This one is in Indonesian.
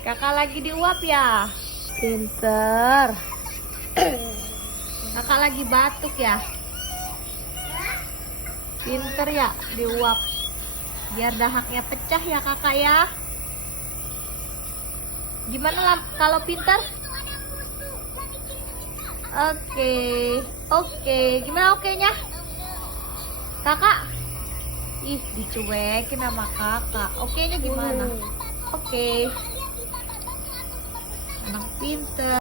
Kakak lagi diuap ya? Pinter. Kakak lagi batuk ya? Pinter ya diuap. Biar dahaknya pecah ya kakak ya. Gimana lah kalau pinter? Oke. Oke. Gimana oke-nya? Kakak? Ih, dicuekin sama kakak. Oke-nya gimana? Oke. Anak pinter.